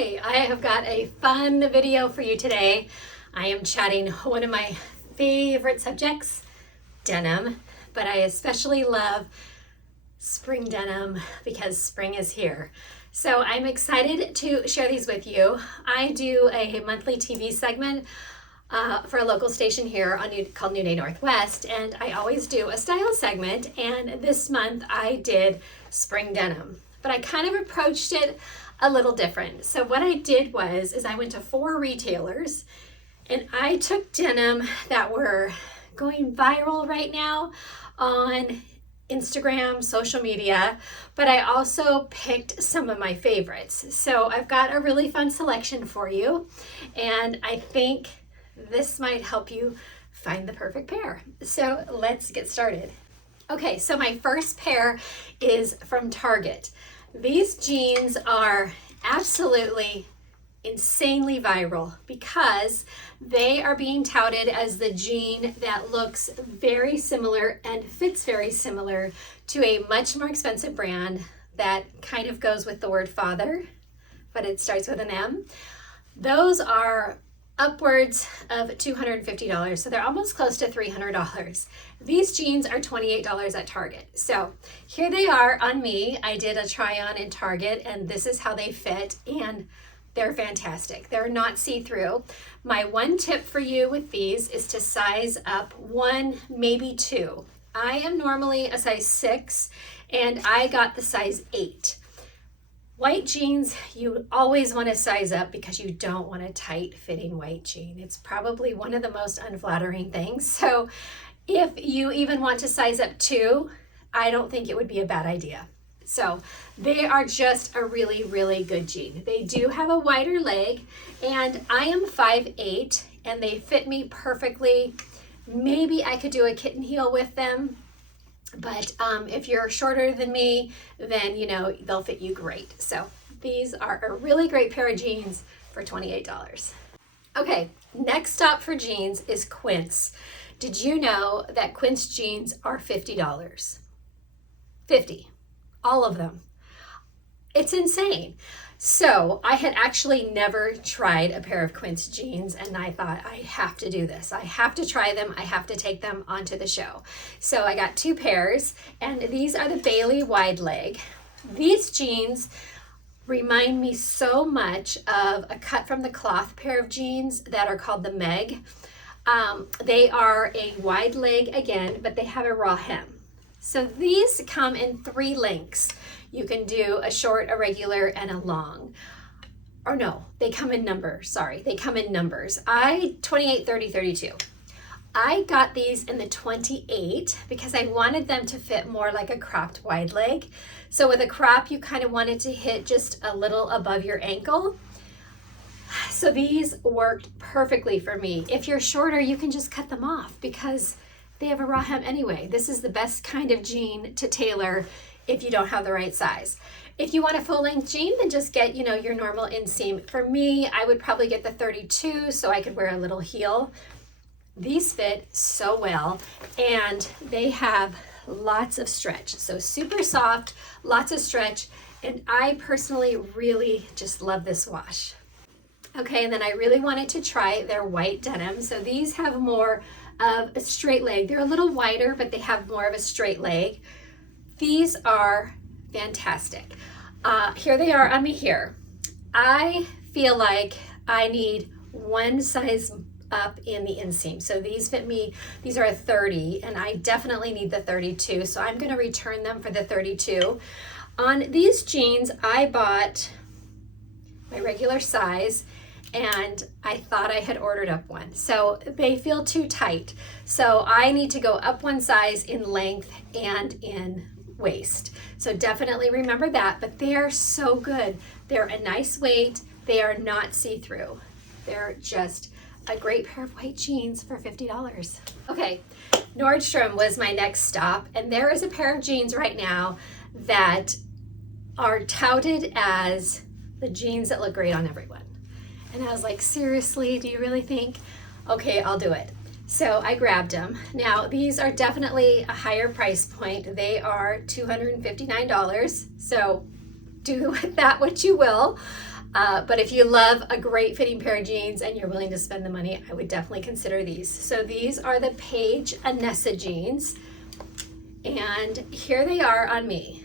Hi, I have got a fun video for you today. I am chatting one of my favorite subjects, denim, but I especially love spring denim because spring is here. So I'm excited to share these with you. I do a monthly TV segment for a local station here called New Day Northwest, and I always do a style segment, and this month I did spring denim. But I kind of approached it a little different. So what I did is I went to 4 retailers and I took denim that were going viral right now on Instagram, social media, but I also picked some of my favorites. So I've got a really fun selection for you, and I think this might help you find the perfect pair. So let's get started. Okay, so my first pair is from Target. These jeans are absolutely insanely viral because they are being touted as the jean that looks very similar and fits very similar to a much more expensive brand that kind of goes with the word father, but it starts with an M. Those are upwards of $250, so they're almost close to $300. These jeans are $28 at Target. So here they are on me. I did a try on in Target, and this is how they fit, and they're fantastic. They're not see-through. My one tip for you with these is to size up 1, maybe 2. I am normally a size 6, and I got the size 8. White jeans, you always want to size up because you don't want a tight fitting white jean. It's probably one of the most unflattering things. So if you even want to size up 2, I don't think it would be a bad idea. So they are just a really, really good jean. They do have a wider leg, and I am 5'8", and they fit me perfectly. Maybe I could do a kitten heel with them. But if you're shorter than me, then they'll fit you great. So these are a really great pair of jeans for $28. Okay, next stop for jeans is Quince. Did you know that Quince jeans are $50? 50, all of them. It's insane. So I had actually never tried a pair of Quince jeans, and I thought, I have to do this. I have to try them. I have to take them onto the show. So I got 2 pairs, and these are the Bailey wide leg. These jeans remind me so much of a cut from the cloth pair of jeans that are called the Meg. They are a wide leg again, but they have a raw hem. So these come in 3 lengths. You can do a short, a regular, and a long. Or no, they come in numbers. Sorry, they come in numbers. 28, 30, 32. I got these in the 28 because I wanted them to fit more like a cropped wide leg. So with a crop, you kind of wanted to hit just a little above your ankle. So these worked perfectly for me. If you're shorter, you can just cut them off because they have a raw hem anyway. This is the best kind of jean to tailor if you don't have the right size. If you want a full length jean, then just get, your normal inseam. For me, I would probably get the 32 so I could wear a little heel. These fit so well, and they have lots of stretch. So super soft, lots of stretch, and I personally really just love this wash. Okay, and then I really wanted to try their white denim. So these have more of a straight leg. They're a little wider, but they have more of a straight leg. These are fantastic. Here they are on me here. I feel like I need 1 size up in the inseam. So these fit me, these are a 30, and I definitely need the 32. So I'm gonna return them for the 32. On these jeans, I bought my regular size, and I thought I had ordered up 1. So they feel too tight. So I need to go up 1 size in length and in waist. So definitely remember that, but they're so good. They're a nice weight. They are not see-through. They're just a great pair of white jeans for $50. Okay, Nordstrom was my next stop, and there is a pair of jeans right now that are touted as the jeans that look great on everyone. And I was like, seriously, do you really think? Okay, I'll do it. So I grabbed them. Now, these are definitely a higher price point. They are $259. So do with that what you will. But if you love a great fitting pair of jeans and you're willing to spend the money, I would definitely consider these. So these are the Paige Anessa jeans, and here they are on me.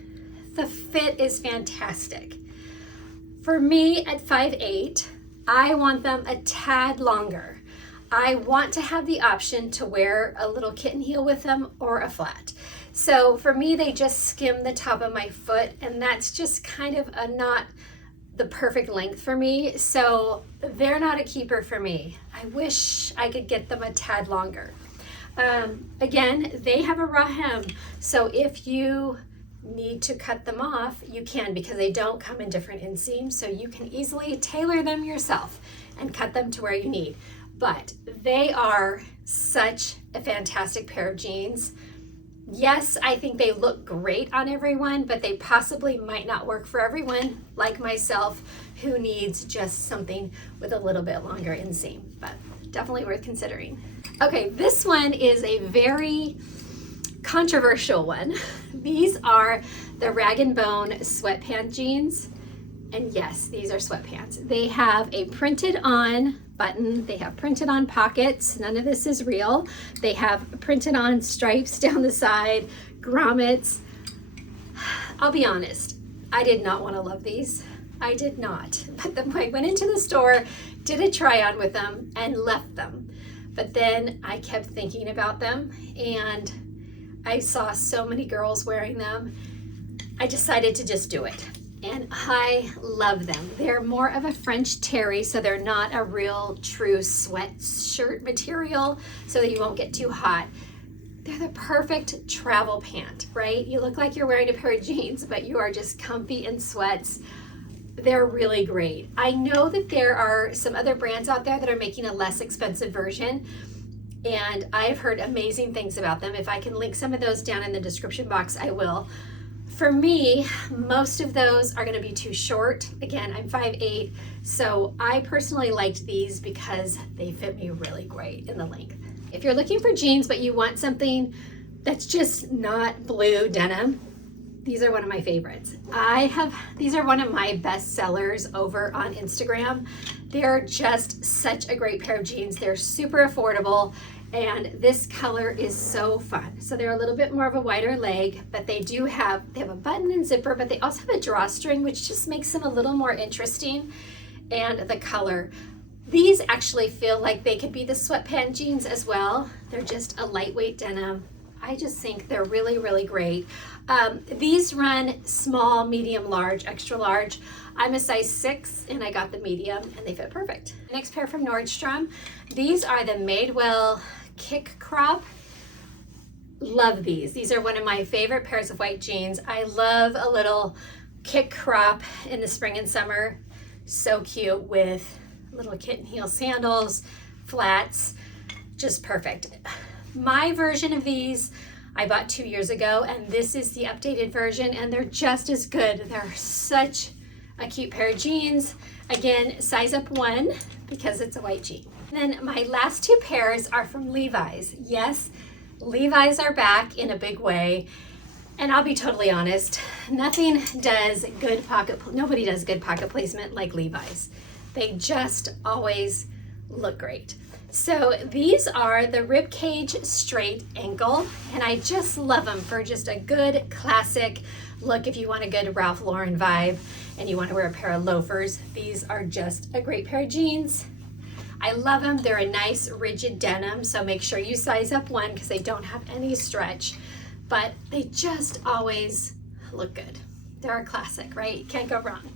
The fit is fantastic. For me at 5'8", I want them a tad longer. I want to have the option to wear a little kitten heel with them or a flat. So for me, they just skim the top of my foot, and that's just kind of not the perfect length for me. So they're not a keeper for me. I wish I could get them a tad longer. Again, they have a raw hem. So if you need to cut them off, you can, because they don't come in different inseams. So you can easily tailor them yourself and cut them to where you need. But they are such a fantastic pair of jeans. Yes, I think they look great on everyone, but they possibly might not work for everyone, like myself, who needs just something with a little bit longer inseam, but definitely worth considering. Okay, this one is a very controversial one. These are the Rag & Bone sweatpant jeans. And yes, these are sweatpants. They have a printed on button. They have printed on pockets. None of this is real. They have printed on stripes down the side, grommets. I'll be honest, I did not want to love these. I did not. But then I went into the store, did a try on with them, and left them. But then I kept thinking about them, and I saw so many girls wearing them. I decided to just do it. And I love them. They're more of a French terry, so they're not a real true sweatshirt material, so that you won't get too hot. They're the perfect travel pant, right? You look like you're wearing a pair of jeans, but you are just comfy in sweats. They're really great. I know that there are some other brands out there that are making a less expensive version, and I've heard amazing things about them. If I can link some of those down in the description box, I will. For me, most of those are going to be too short. Again, I'm 5'8", so I personally liked these because they fit me really great in the length. If you're looking for jeans but you want something that's just not blue denim, these are one of my favorites. These are one of my best sellers over on Instagram. They're just such a great pair of jeans. They're super affordable. And this color is so fun. So they're a little bit more of a wider leg, but they have a button and zipper, but they also have a drawstring, which just makes them a little more interesting. And the color, these actually feel like they could be the sweatpant jeans as well. They're just a lightweight denim. I just think they're really, really great. These run small, medium, large, extra large. I'm a size 6 and I got the medium and they fit perfect. Next pair from Nordstrom. These are the Madewell Kick Crop. Love these. These are one of my favorite pairs of white jeans. I love a little kick crop in the spring and summer. So cute with little kitten heel sandals, flats, just perfect. My version of these I bought 2 years ago, and this is the updated version, and they're just as good. They're such a cute pair of jeans. Again, size up 1 because it's a white jean. And then my last 2 pairs are from Levi's. Yes, Levi's are back in a big way. And I'll be totally honest, nobody does good pocket placement like Levi's. They just always look great. So these are the ribcage straight ankle, and I just love them for just a good classic look. If you want a good Ralph Lauren vibe and you want to wear a pair of loafers, these are just a great pair of jeans. I love them. They're a nice rigid denim, so make sure you size up 1 because they don't have any stretch, but they just always look good. They're a classic, right? You can't go wrong.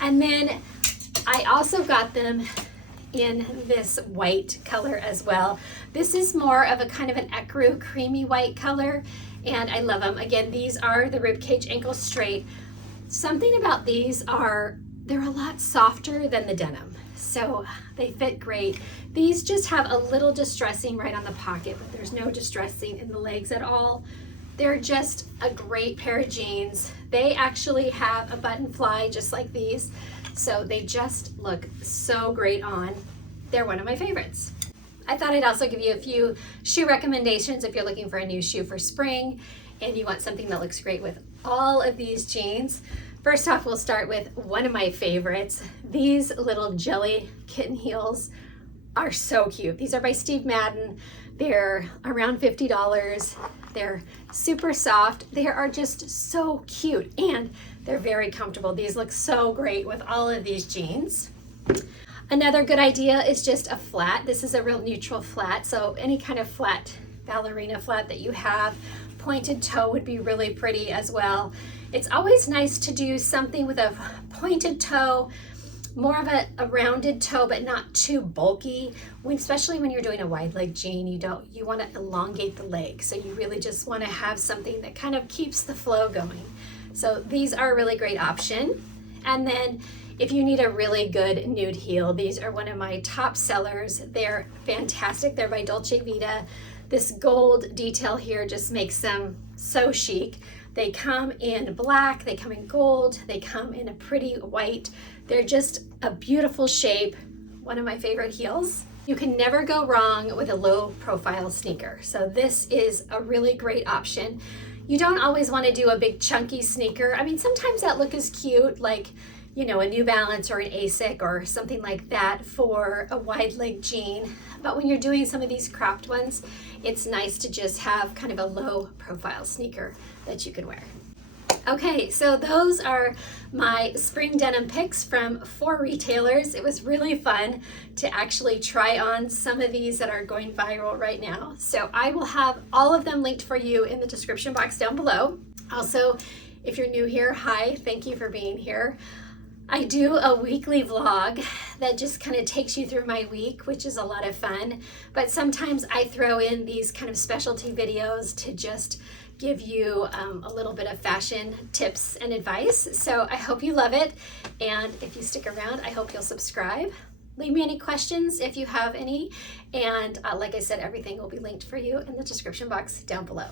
And then I also got them in this white color as well. This is more of a kind of an ecru creamy white color, and I love them. Again, these are the ribcage ankle straight. Something about these they're a lot softer than the denim, so they fit great. These just have a little distressing right on the pocket, but there's no distressing in the legs at all. They're just a great pair of jeans. They actually have a button fly just like these, so they just look so great on. They're one of my favorites. I thought I'd also give you a few shoe recommendations if you're looking for a new shoe for spring and you want something that looks great with all of these jeans. First off, we'll start with one of my favorites. These little jelly kitten heels are so cute. These are by Steve Madden. They're around $50. They're super soft. They are just so cute and they're very comfortable. These look so great with all of these jeans. Another good idea is just a flat. This is a real neutral flat, so any kind of flat, ballerina flat that you have. Pointed toe would be really pretty as well. It's always nice to do something with a pointed toe, more of a rounded toe, but not too bulky. Especially when you're doing a wide leg jean, you want to elongate the leg. So you really just want to have something that kind of keeps the flow going. So these are a really great option. And then if you need a really good nude heel, these are one of my top sellers. They're fantastic. They're by Dolce Vita. This gold detail here just makes them so chic. They come in black, they come in gold, they come in a pretty white. They're just a beautiful shape. One of my favorite heels. You can never go wrong with a low profile sneaker. So this is a really great option. You don't always want to do a big chunky sneaker. I mean, sometimes that look is cute, like, you know, a New Balance or an Asics or something like that for a wide leg jean. But when you're doing some of these cropped ones, it's nice to just have kind of a low profile sneaker that you can wear. Okay, so those are my spring denim picks from 4 retailers. It was really fun to actually try on some of these that are going viral right now. So I will have all of them linked for you in the description box down below. Also, if you're new here, hi, thank you for being here. I do a weekly vlog that just kind of takes you through my week, which is a lot of fun. But sometimes I throw in these kind of specialty videos to just give you a little bit of fashion tips and advice. So I hope you love it. And if you stick around, I hope you'll subscribe. Leave me any questions if you have any. And like I said, everything will be linked for you in the description box down below.